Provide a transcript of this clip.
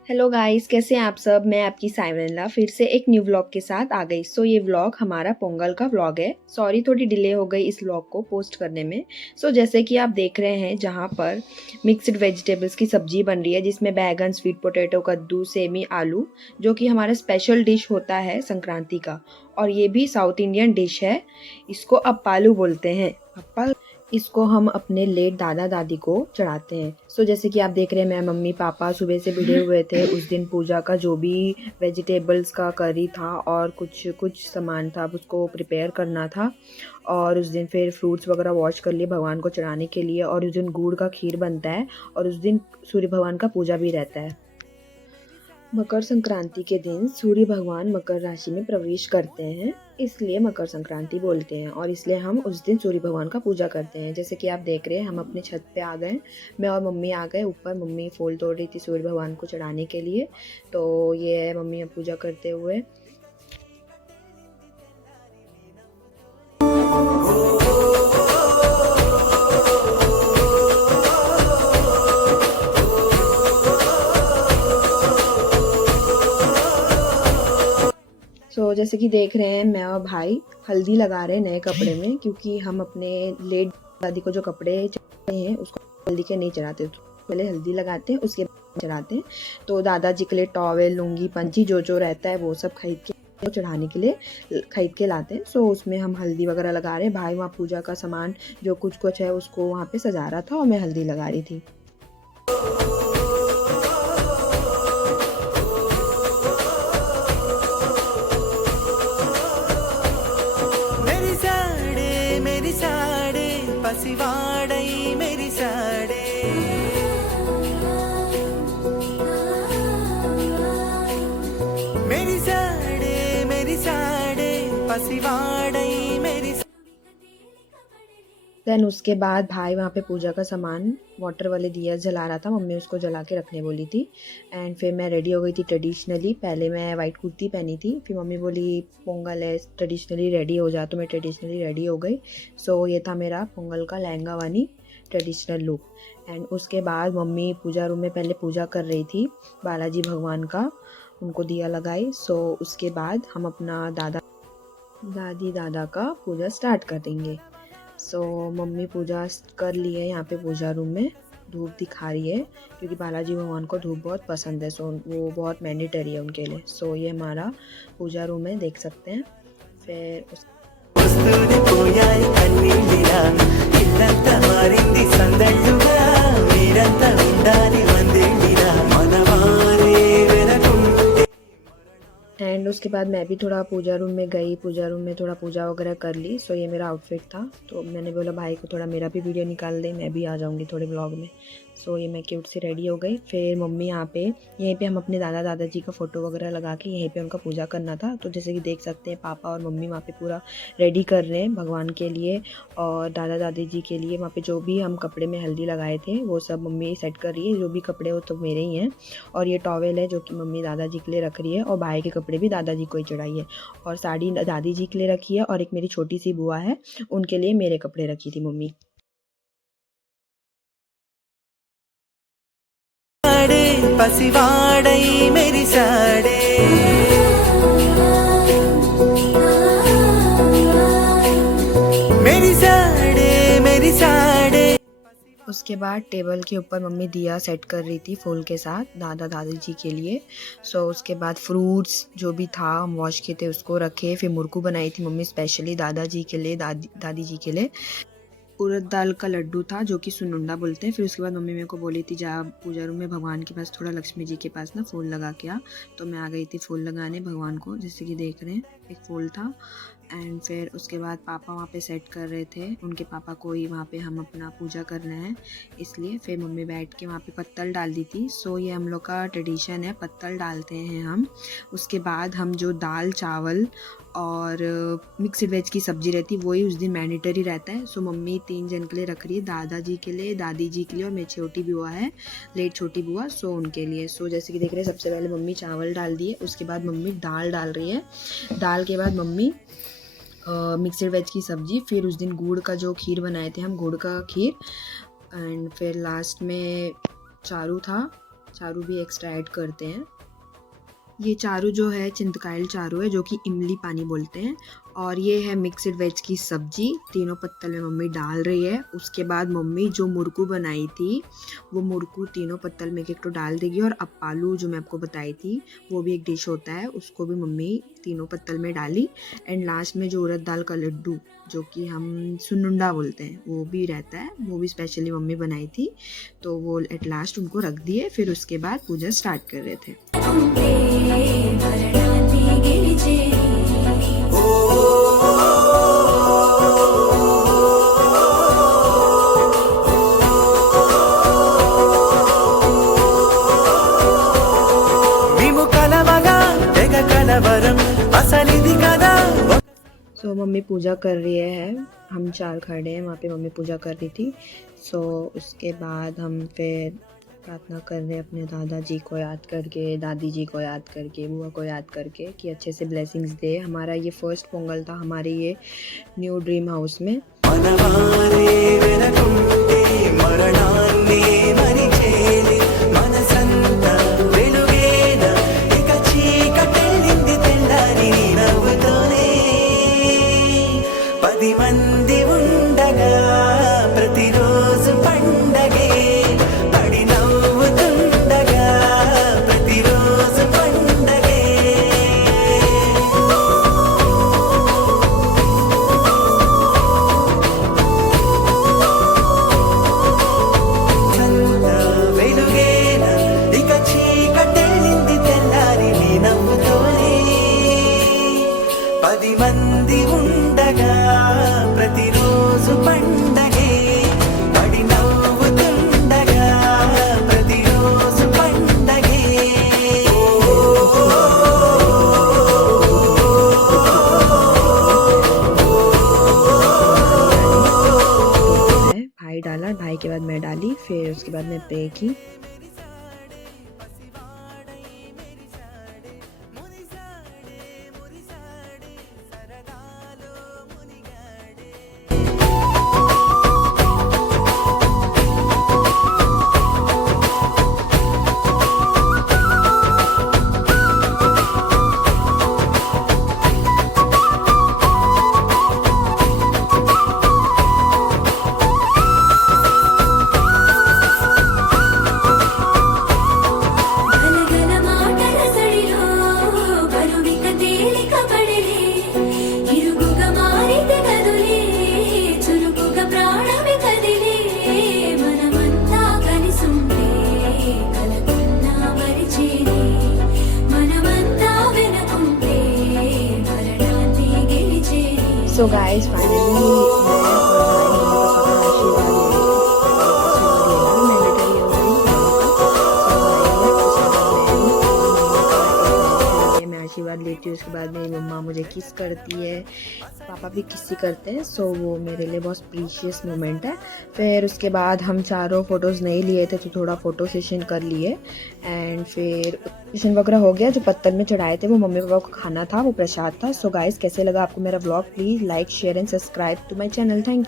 Hello guys, कैसे हैं आप सब। मैं आपकी साइमरनला फिर से एक न्यू व्लॉग के साथ आ गई। ये व्लॉग हमारा पोंगल का व्लॉग है। सॉरी थोड़ी डिले हो गई इस व्लॉग को पोस्ट करने में। जैसे कि आप देख रहे हैं, जहाँ पर मिक्स्ड वेजिटेबल्स की सब्जी बन रही है, जिसमें बैगन, स्वीट पोटैटो, कद्दू, सेमी, आलू, जो कि हमारा स्पेशल डिश होता है संक्रांति का। और ये भी साउथ इंडियन डिश है। इसको अप्पालू बोलते हैं। अप्पा इसको हम अपने लेट दादा दादी को चढ़ाते हैं। जैसे कि आप देख रहे हैं, मैं मम्मी पापा सुबह से भिड़े हुए थे। उस दिन पूजा का जो भी वेजिटेबल्स का करी था और कुछ कुछ सामान था, उसको प्रिपेयर करना था। और उस दिन फिर फ्रूट्स वगैरह वॉश कर लिए भगवान को चढ़ाने के लिए। और उस दिन गुड़ का खीर बनता है। और उस दिन सूर्य भगवान का पूजा भी रहता है। मकर संक्रांति के दिन सूर्य भगवान मकर राशि में प्रवेश करते हैं, इसलिए मकर संक्रांति बोलते हैं। और इसलिए हम उस दिन सूर्य भगवान का पूजा करते हैं। जैसे कि आप देख रहे हैं, हम अपने छत पे आ गए। मैं और मम्मी आ गए ऊपर। मम्मी फूल तोड़ रही थी सूर्य भगवान को चढ़ाने के लिए। तो ये है मम्मी अब पूजा करते हुए। जैसे कि देख रहे हैं, मैं और भाई हल्दी लगा रहे हैं नए कपड़े में, क्योंकि हम अपने लेट दादी को जो कपड़े चढ़ाते हैं उसको हल्दी के नहीं चढ़ाते। पहले हल्दी लगाते हैं, उसके बाद चढ़ाते हैं। तो दादाजी के लिए टॉवेल, लुंगी, पंची जो जो रहता है वो सब खरीद के चढ़ाने के लिए खरीद के लाते हैं। उसमें हम हल्दी वगैरह लगा रहे हैं। भाई वहाँ पूजा का सामान जो कुछ कुछ है उसको वहाँ पे सजा रहा था और मैं हल्दी लगा रही थी। పసివాడై మెరిసాడే మెరిసాడే మెరిసాడే పసివాడై మెరిసాడే। देन उसके बाद भाई वहाँ पे पूजा का सामान वाटर वाले दिया जला रहा था। मम्मी उसको जला के रखने बोली थी। एंड फिर मैं रेडी हो गई थी ट्रेडिशनली। पहले मैं वाइट कुर्ती पहनी थी, फिर मम्मी बोली पोंगल है, ट्रेडिशनली रेडी हो जा। तो मैं ट्रेडिशनली रेडी हो गई। ये था मेरा पोंगल का लहंगा वानी ट्रेडिशनल लुक। एंड उसके बाद मम्मी पूजा रूम में पहले पूजा कर रही थी बालाजी भगवान का, उनको दिया लगाई। उसके बाद हम अपना दादी दादा का पूजा स्टार्ट कर देंगे। मम्मी पूजा कर ली है यहाँ पे पूजा रूम में। धूप दिखा रही है क्योंकि बालाजी भगवान को धूप बहुत पसंद है। वो बहुत मैंडेटरी है उनके लिए। ये हमारा पूजा रूम है, देख सकते हैं। फिर एंड उसके बाद मैं भी थोड़ा पूजा रूम में गई। पूजा रूम में थोड़ा पूजा वगैरह कर ली। ये मेरा आउटफिट था। तो मैंने बोला भाई को थोड़ा मेरा भी वीडियो निकाल दे, मैं भी आ जाऊंगी थोड़े ब्लॉग में। ये मैं क्यूट से रेडी हो गई। फिर मम्मी यहीं पे हम अपने दादा दादाजी का फ़ोटो वगैरह लगा के यहीं पे उनका पूजा करना था। तो जैसे कि देख सकते हैं, पापा और मम्मी वहाँ पे पूरा रेडी कर रहे हैं भगवान के लिए और दादा दादी जी के लिए। वहाँ पे जो भी हम कपड़े में हल्दी लगाए थे वो सब मम्मी सेट कर रही है। जो भी कपड़े हो तो मेरे ही हैं। और ये टॉवेल है जो कि मम्मी दादाजी के लिए रख रही है। और भाई के कपड़े भी दादाजी को ही चढ़ाई है। और साड़ी दादी जी के लिए रखी है। और एक मेरी छोटी सी बुआ है, उनके लिए मेरे कपड़े रखी थी मम्मी। పసివాడై మెరిసాడే మెరిసాడే మెరిసాడే। उसके बाद टेबल के ऊपर मम्मी दिया सेट कर रही थी फूल के साथ दादा दादी जी के लिए। उसके बाद फ्रूट्स जो भी था हम वॉश किए थे उसको रखे। फिर मुरकू बनाई थी मम्मी स्पेशली दादाजी के लिए, दादी जी के लिए। उड़द दाल का लड्डू था जो कि सुनुंडा बोलते हैं। फिर उसके बाद मम्मी मेरे को बोली थी जा पूजा रूम में भगवान के पास, थोड़ा लक्ष्मी जी के पास ना फूल लगा के आ। तो मैं आ गई थी फूल लगाने भगवान को। जैसे कि देख रहे हैं, एक फूल था। एंड फिर उसके बाद पापा वहाँ पे सेट कर रहे थे। उनके पापा को ही वहाँ पे हम अपना पूजा कर रहे हैं, इसलिए फिर मम्मी बैठ के वहाँ पे पत्तल डाल दी थी। ये हम लोग का ट्रेडिशन है, पत्तल डालते हैं हम। उसके बाद हम जो दाल चावल और मिक्सड वेज की सब्जी रहती है वही उस दिन मैंडेटरी रहता है। मम्मी 3 जन के लिए रख रही है, दादाजी के लिए, दादी जी के लिए, और मेरी छोटी बुआ है, लेट छोटी बुआ, उनके लिए। जैसे कि देख रहे हैं, सबसे पहले मम्मी चावल डाल दिए। उसके बाद मम्मी दाल डाल रही है। दाल के बाद मम्मी मिक्सड वेज की सब्जी। फिर उस दिन गुड़ का जो खीर बनाए थे हम, गुड़ का खीर। एंड फिर लास्ट में चारू था चारू भी एक्स्ट्रा ऐड करते हैं। ये चारू जो है चिंतकायल चारू है, जो कि इमली पानी बोलते हैं। और ये है मिक्सड वेज की सब्जी, तीनों पत्तल में मम्मी डाल रही है। उसके बाद मम्मी जो मुरकू बनाई थी वो मुरकू तीनों पत्तल में एक तो डाल देगी। और अप्पालू जो मैं आपको बताई थी वो भी एक डिश होता है, उसको भी मम्मी तीनों पत्तल में डाली। एंड लास्ट में जो उड़द दाल का लड्डू जो कि हम सुनुंडा बोलते हैं वो भी रहता है, वो भी स्पेशली मम्मी बनाई थी, तो वो एट लास्ट उनको रख दिए। फिर उसके बाद पूजा स्टार्ट कर रहे थे। మేము కలవగా తెగ కలవరం అసలిది కదా सो मम्मी पूजा कर रही है, हम चार खड़े हैं वहाँ पे, मम्मी पूजा कर रही थी। सो उसके बाद हम फिर प्रार्थना कर रहे हैं अपने दादाजी को याद करके, दादी जी को याद करके, बुआ को याद करके कि अच्छे से ब्लेसिंग्स दे। हमारा ये फर्स्ट पोंगल था हमारे ये न्यू ड्रीम हाउस में। మనవారే వెనకుంటే మరణాన్ని మరిచేది మనసంత వెలుగేన ఇక చీకటెళ్ళింది తెల్లారి నీ నవ్వుతోనే 10 మంది ఉండగా ప్రతిరోజు పండగే పడి నవ్వుతుండగా ప్రతిరోజు పండగే చంద వెలుగేన ఇక చీకటెళ్ళింది తెల్లారి నీ నవ్వుతోనే 10 మంది ఉండగా ప్రతిరోజు పండగే పడి నవ్వుతుండగా ప్రతిరోజు పండగే भाई डाला, भाई के बाद मैं डाली, फिर उसके बाद मैं प्रे की। గలగల మాటల సడిలో బరువిక తేలిక పడిలే ఇరుకుగా మారితే కదులే చురుకుగా ప్రాణమి కదిలే మనమంతా కలిసుంటే కలకున్నా మరిచేనే మనమంతా వెనకుంటే మరణాన్ని గెలిచేనే। सो गाइस फाइनली मैं आशीर्वाद लेती हूँ। उसके बाद मेरी मम्मा मुझे किस करती है, पापा भी किसी करते हैं। सो वो मेरे लिए बहुत प्रीशियस मोमेंट है। फिर उसके बाद हम चारों फ़ोटोज़ नहीं लिए थे तो थोड़ा फ़ोटो सेशन कर लिए। एंड फिर सेशन वगैरह हो गया। जो पत्तल में चढ़ाए थे वो मम्मी पापा को खाना था, वो प्रसाद था। सो गाइस कैसे लगा आपको मेरा vlog, please like share and subscribe to my channel. Thank